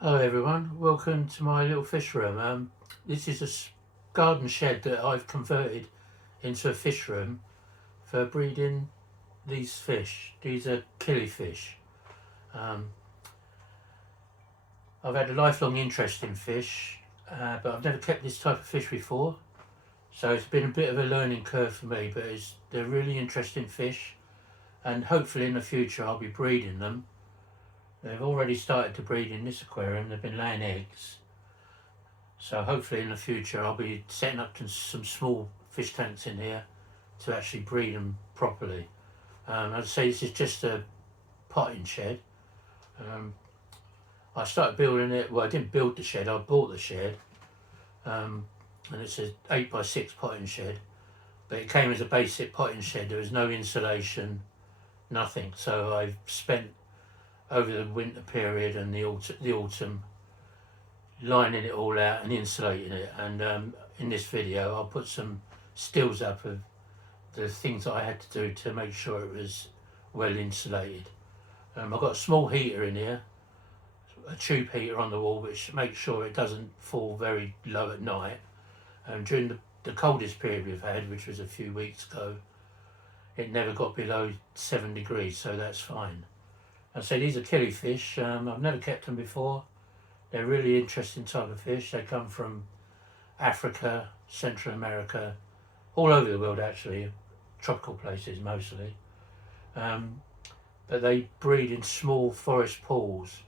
Hello everyone, welcome to my little fish room. This is a garden shed that I've converted into a fish room for breeding these fish. These are killifish. Um, I've had a lifelong interest in fish, but I've never kept this type of fish before. So it's been a bit of a learning curve for me, but they're really interesting fish, and hopefully in the future I'll be breeding them. They've already started to breed in this aquarium, they've been laying eggs. So hopefully in the future I'll be setting up some small fish tanks in here to actually breed them properly. As I say, this is just a potting shed. I started building it, well I didn't build the shed, I bought the shed. And it's an 8x6 potting shed. But it came as a basic potting shed, there was no insulation, nothing. So I've spent over the winter period and the autumn lining it all out and insulating it, and in this video I'll put some stills up of the things that I had to do to make sure it was well insulated. I've got a small heater in here, a tube heater on the wall, which makes sure it doesn't fall very low at night. During the coldest period we've had, which was a few weeks ago, it never got below 7 degrees, so that's fine. I say these are killifish. I've never kept them before. They're really interesting type of fish. They come from Africa, Central America, all over the world actually, tropical places mostly. But they breed in small forest pools,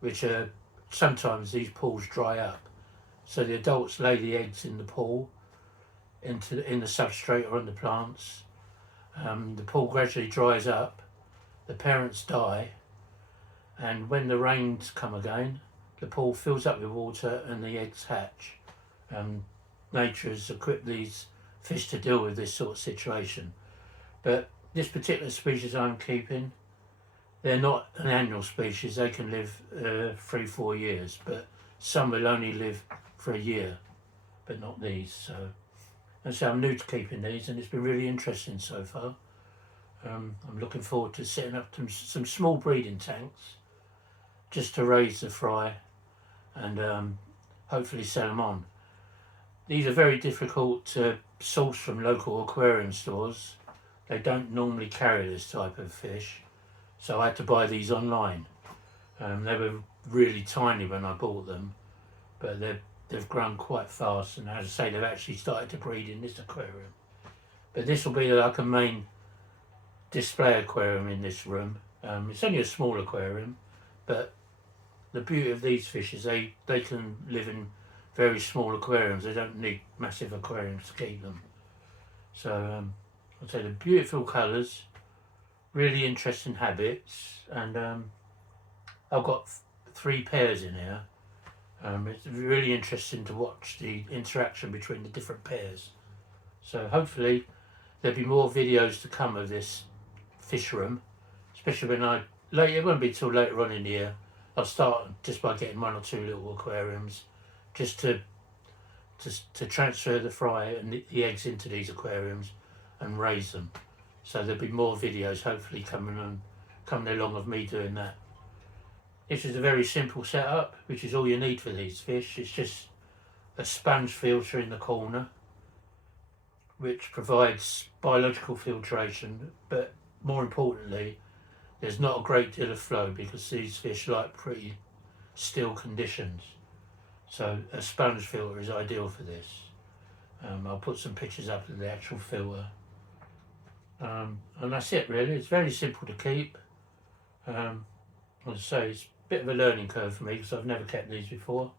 which are, sometimes these pools dry up. So the adults lay the eggs in the pool, in the substrate or on the plants. The pool gradually dries up, the parents die, and when the rains come again, the pool fills up with water and the eggs hatch. Nature has equipped these fish to deal with this sort of situation. But this particular species I'm keeping, they're not an annual species. They can live 3-4 years, but some will only live for a year, but not these. So I'm new to keeping these, and it's been really interesting so far. I'm looking forward to setting up some small breeding tanks just to raise the fry and hopefully sell them on. These are very difficult to source from local aquarium stores. They don't normally carry this type of fish, so I had to buy these online. They were really tiny when I bought them, but they've grown quite fast, and as I say, they've actually started to breed in this aquarium. But this will be like a main display aquarium in this room. It's only a small aquarium, but the beauty of these fish is they can live in very small aquariums. They don't need massive aquariums to keep them. So I'd say the beautiful colours, really interesting habits, and I've got 3 pairs in here. It's really interesting to watch the interaction between the different pairs. So hopefully there'll be more videos to come of this fish room, especially when it won't be till later on in the year. I'll start just by getting 1 or 2 little aquariums, just to transfer the fry and the eggs into these aquariums and raise them. So there'll be more videos hopefully coming along of me doing that. This is a very simple setup, which is all you need for these fish. It's just a sponge filter in the corner, which provides biological filtration, but more importantly, there's not a great deal of flow because these fish like pretty still conditions. So a sponge filter is ideal for this. I'll put some pictures up of the actual filter. And that's it really. It's very simple to keep. As I say, it's a bit of a learning curve for me because I've never kept these before.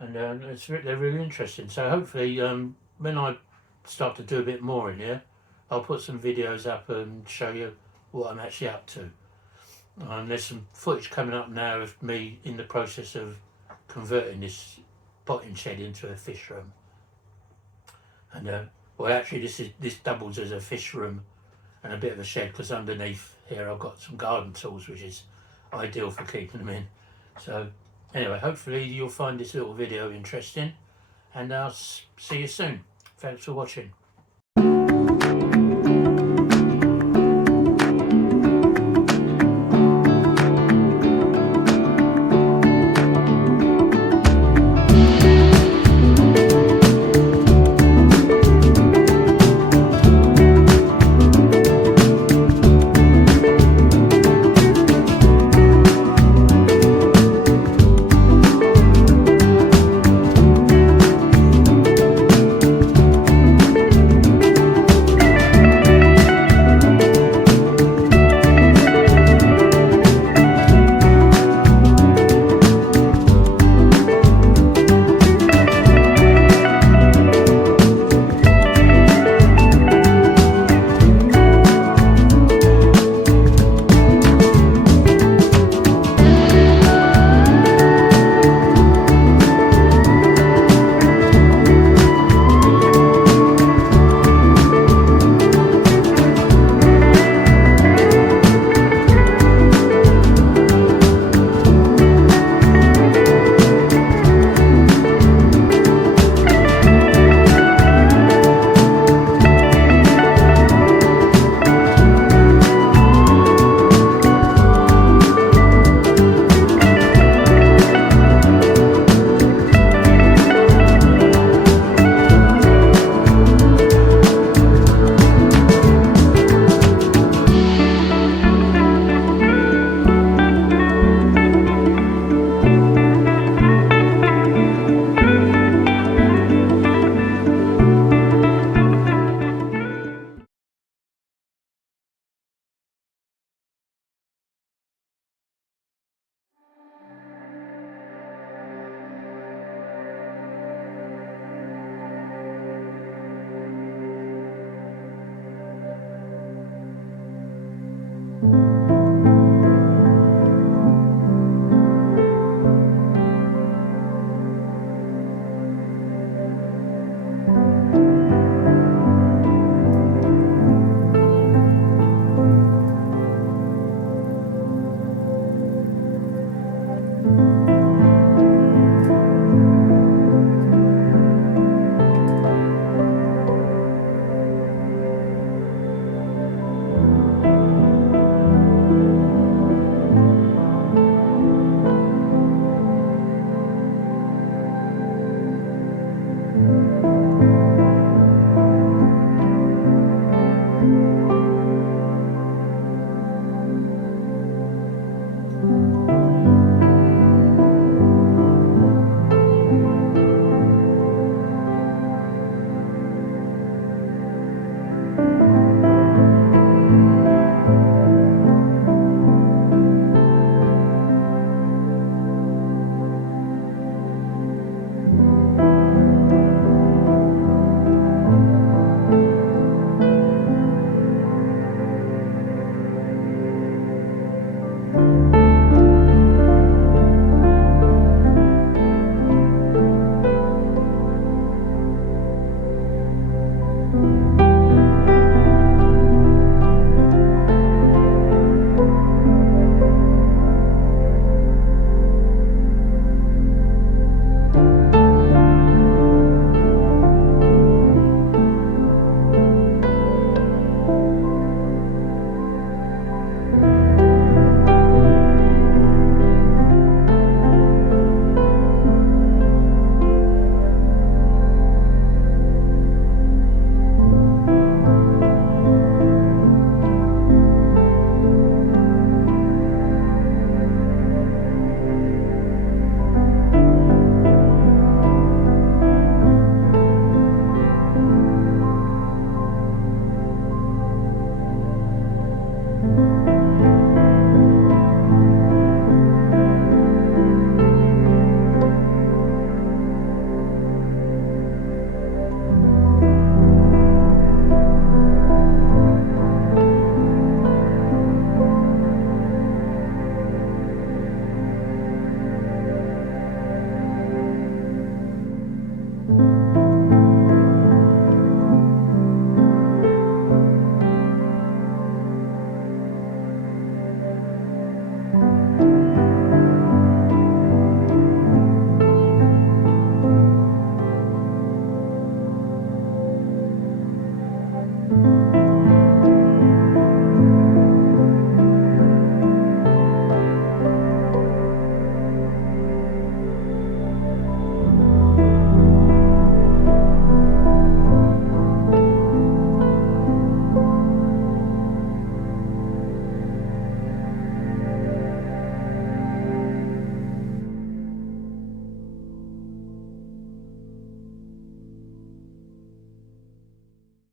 And they're really interesting. So hopefully when I start to do a bit more in here, I'll put some videos up and show you what I'm actually up to. There's some footage coming up now of me in the process of converting this potting shed into a fish room. And well, actually this doubles as a fish room and a bit of a shed, because underneath here I've got some garden tools, which is ideal for keeping them in. So anyway, hopefully you'll find this little video interesting, and I'll see you soon. Thanks for watching.